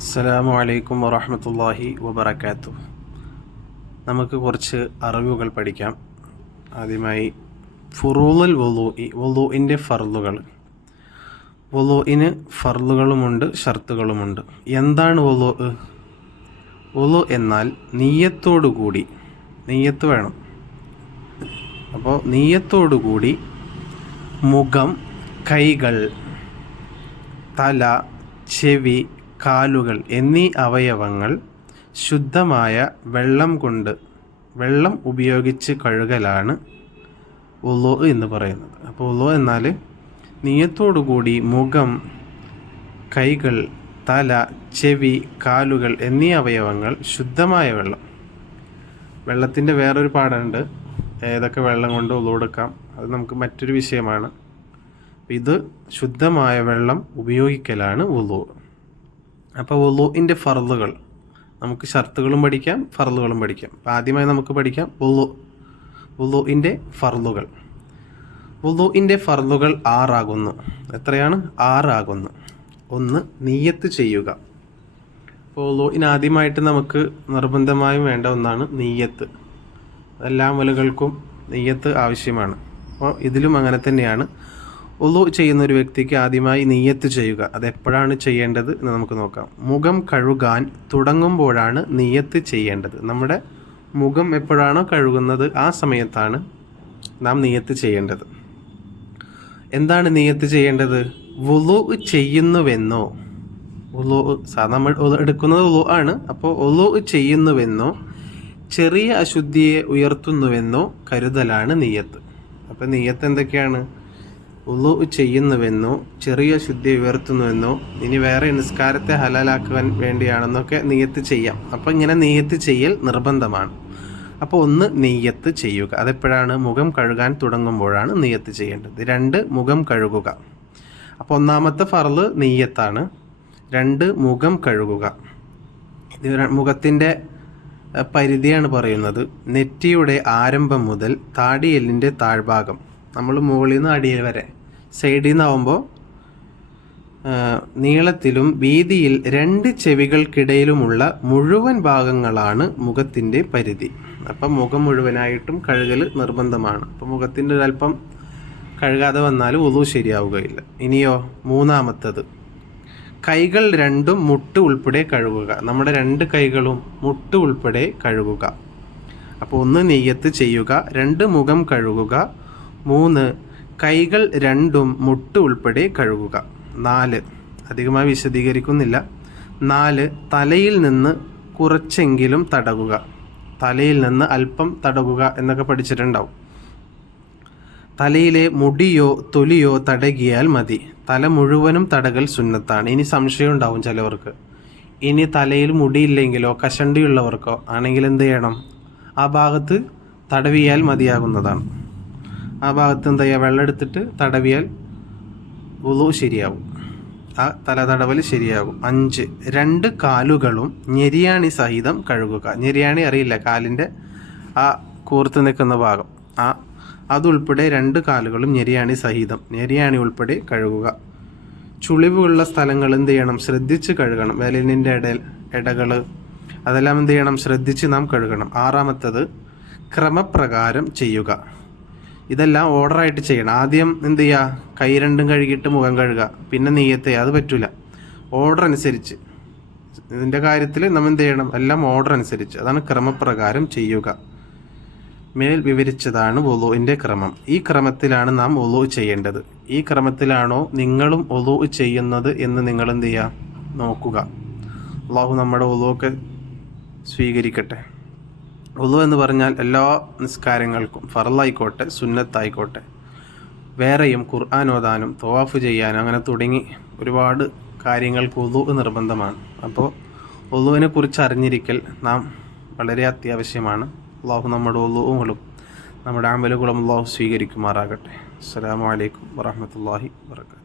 അസ്സലാമു അലൈക്കും വറഹ്മത്തുള്ളാഹി വബറകാതുഹു. നമുക്ക് കുറച്ച് അറിവുകൾ പഠിക്കാം. ആദ്യമായി ഫുറൂലുൽ വുളൂഇ, വുളൂഇൻ്റെ ഫർളുകൾ. വുളൂഇന് ഫർളുകളുമുണ്ട്, ഷർത്തുകളുമുണ്ട്. എന്താണ് വുളൂ? വുളൂ എന്നാൽ നിയ്യത്തോടുകൂടി, നിയ്യത്ത് വേണം. അപ്പോൾ നിയ്യത്തോടുകൂടി മുഖം, കൈകൾ, തല, ചെവി, കാലുകൾ എന്നീ അവയവങ്ങൾ ശുദ്ധമായ വെള്ളം ഉപയോഗിച്ച് കഴുകലാണ് വുളൂ എന്ന് പറയുന്നത്. അപ്പോൾ വുളൂ എന്നാൽ നിയ്യത്തോടുകൂടി മുഖം, കൈകൾ, തല, ചെവി, കാലുകൾ എന്നീ അവയവങ്ങൾ ശുദ്ധമായ വെള്ളത്തിൻ്റെ വേറൊരു പാഠമുണ്ട്, ഏതൊക്കെ വെള്ളം കൊണ്ട് വുളൂ എടുക്കാം, അത് നമുക്ക് മറ്റൊരു വിഷയമാണ്. ഇത് ശുദ്ധമായ വെള്ളം ഉപയോഗിക്കലാണ് വുളൂ. അപ്പോൾ വുളൂഇൻ്റെ ഫർളുകൾ, നമുക്ക് ഷർത്തുകളും പഠിക്കാം, ഫർളുകളും പഠിക്കാം. അപ്പോൾ ആദ്യമായി നമുക്ക് പഠിക്കാം വുളൂഇൻ്റെ ഫർളുകൾ. വുളൂഇൻ്റെ ഫർളുകൾ 6 ആകുന്നു. എത്രയാണ്? 6 ആകുന്നു. 1. നിയ്യത്ത് ചെയ്യുക. അപ്പോൾ വുളൂഇന് ആദ്യമായിട്ട് നമുക്ക് നിർബന്ധമായും വേണ്ട ഒന്നാണ് നിയ്യത്ത്. എല്ലാ അമലുകൾക്കും നിയ്യത്ത് ആവശ്യമാണ്. അപ്പോൾ ഇതിലും അങ്ങനെ തന്നെയാണ്. വുളൂ ചെയ്യുന്ന ഒരു വ്യക്തിക്ക് ആദ്യമായി നിയ്യത്ത് ചെയ്യുക. അതെപ്പോഴാണ് ചെയ്യേണ്ടത് എന്ന് നമുക്ക് നോക്കാം. മുഖം കഴുകാൻ തുടങ്ങുമ്പോഴാണ് നിയ്യത്ത് ചെയ്യേണ്ടത്. നമ്മുടെ മുഖം എപ്പോഴാണോ കഴുകുന്നത് ആ സമയത്താണ് നാം നിയ്യത്ത് ചെയ്യേണ്ടത്. എന്താണ് നിയ്യത്ത് ചെയ്യേണ്ടത്? വുളൂ ചെയ്യുന്നുവെന്നോ, നമ്മൾ എടുക്കുന്നത് വുളൂ ആണ്. അപ്പോൾ വുളൂ ചെയ്യുന്നുവെന്നോ ചെറിയ അശുദ്ധിയെ ഉയർത്തുന്നുവെന്നോ കരുതലാണ് നിയ്യത്ത്. അപ്പോൾ നിയ്യത്ത് എന്തൊക്കെയാണ്? വുളൂ ചെയ്യുന്നുവെന്നോ, ചെറിയ ശുദ്ധി ഉയർത്തുന്നുവെന്നോ, ഇനി വേറെ നിസ്കാരത്തെ ഹലാലാക്കുവാൻ വേണ്ടിയാണെന്നൊക്കെ നിയ്യത്ത് ചെയ്യാം. അപ്പോൾ ഇങ്ങനെ നിയ്യത്ത് ചെയ്യൽ നിർബന്ധമാണ്. അപ്പോൾ 1. നിയ്യത്ത് ചെയ്യുക. അതെപ്പോഴാണ്? മുഖം കഴുകാൻ തുടങ്ങുമ്പോഴാണ് നിയ്യത്ത് ചെയ്യേണ്ടത്. 2. മുഖം കഴുകുക. അപ്പോൾ ഒന്നാമത്തെ ഫർള് നിയ്യത്താണ്. 2. മുഖം കഴുകുക. ഇത് മുഖത്തിൻ്റെ പരിധിയാണ് പറയുന്നത്. നെറ്റിയുടെ ആരംഭം മുതൽ താടിയെല്ലിൻ്റെ താഴ്ഭാഗം, നമ്മൾ മുകളിൽ നിന്ന് അടിയിൽ വരെ, സൈഡിൽ നിന്നാവുമ്പോൾ നീളത്തിലും വീതിയിൽ 2 ചെവികൾക്കിടയിലുമുള്ള മുഴുവൻ ഭാഗങ്ങളാണ് മുഖത്തിൻ്റെ പരിധി. അപ്പം മുഖം മുഴുവനായിട്ടും കഴുകൽ നിർബന്ധമാണ്. അപ്പം മുഖത്തിൻ്റെ ഒരല്പം കഴുകാതെ വന്നാൽ വുളൂ ശരിയാവുകയില്ല. ഇനിയോ 3. കൈകൾ 2 മുട്ട് ഉൾപ്പെടെ കഴുകുക. നമ്മുടെ 2 കൈകളും മുട്ട് ഉൾപ്പെടെ കഴുകുക. അപ്പോൾ 1. നിയ്യത്ത് ചെയ്യുക. 2. മുഖം കഴുകുക. 3. കൈകൾ 2 മുട്ട് ഉൾപ്പെടെ കഴുകുക. 4. അധികമായി വിശദീകരിക്കുന്നില്ല. 4. തലയിൽ നിന്ന് കുറച്ചെങ്കിലും തടവുക. തലയിൽ നിന്ന് അല്പം തടവുക എന്നൊക്കെ പഠിച്ചിട്ടുണ്ടാവും. തലയിലെ മുടിയോ തൊലിയോ തടകിയാൽ മതി. തല മുഴുവനും തടകൽ സുന്നത്താണ്. ഇനി സംശയം ഉണ്ടാവും ചിലവർക്ക്, ഇനി തലയിൽ മുടിയില്ലെങ്കിലോ കഷണ്ടിയുള്ളവർക്കോ ആണെങ്കിൽ എന്ത് ചെയ്യണം? ആ ഭാഗത്ത് തടവിയാൽ മതിയാകുന്നതാണ്. ആ ഭാഗത്ത് എന്താ ചെയ്യുക? വെള്ളം എടുത്തിട്ട് തടവിയാൽ വുളൂ ശരിയാവും. ആ തല തടവൽ ശരിയാകും. 5. 2 കാലുകളും ഞെരിയാണി സഹിതം കഴുകുക. ഞെരിയാണി അറിയില്ല, കാലിൻ്റെ ആ കൂർത്ത് നിൽക്കുന്ന ഭാഗം, അതുൾപ്പെടെ 2 കാലുകളും ഞെരിയാണി സഹിതം, ഞെരിയാണി ഉൾപ്പെടെ കഴുകുക. ചുളിവുള്ള സ്ഥലങ്ങൾ എന്ത് ചെയ്യണം? ശ്രദ്ധിച്ച് കഴുകണം. വിരലിൻ്റെ ഇടകൾ അതെല്ലാം എന്ത് ചെയ്യണം? ശ്രദ്ധിച്ച് നാം കഴുകണം. 6. ക്രമപ്രകാരം ചെയ്യുക. ഇതെല്ലാം ഓർഡറായിട്ട് ചെയ്യണം. ആദ്യം എന്ത് ചെയ്യുക? കൈ 2 കഴുകിയിട്ട് മുഖം കഴുകുക, പിന്നെ നിയ്യത്ത്. അത് പറ്റില്ല. ഓർഡർ അനുസരിച്ച്, ഇതിൻ്റെ കാര്യത്തിൽ നമ്മൾ എന്ത് ചെയ്യണം? എല്ലാം ഓർഡർ അനുസരിച്ച്, അതാണ് ക്രമപ്രകാരം ചെയ്യുക. മേൽ വിവരിച്ചതാണ് വുളൂഇൻ്റെ ക്രമം. ഈ ക്രമത്തിലാണ് നാം വുളൂ ചെയ്യേണ്ടത്. ഈ ക്രമത്തിലാണോ നിങ്ങളും വുളൂ ചെയ്യുന്നത് എന്ന് നിങ്ങൾ എന്ത് ചെയ്യുക? നോക്കുക. അല്ലാഹു നമ്മുടെ വുളൂക്കെ സ്വീകരിക്കട്ടെ. വുളൂ എന്ന് പറഞ്ഞാൽ എല്ലാ നിസ്കാരങ്ങൾക്കും, ഫർളായിക്കോട്ടെ സുന്നത്തായിക്കോട്ടെ, വേറെയും ഖുർആൻ ഓതാനും തവാഫ് ചെയ്യാനും അങ്ങനെ തുടങ്ങി ഒരുപാട് കാര്യങ്ങൾക്ക് വുളൂ നിർബന്ധമാണ്. അപ്പോൾ വുളൂവിനെ കുറിച്ച് അറിഞ്ഞിരിക്കൽ നാം വളരെ അത്യാവശ്യമാണ്. അല്ലാഹു നമ്മുടെ വുളൂകളും നമ്മുടെ അമലുകളും അല്ലാഹു സ്വീകരിക്കുമാറാകട്ടെ. അസ്സലാമു അലൈക്കും വറഹ്മത്തുള്ളാഹി വബറകാതുഹു.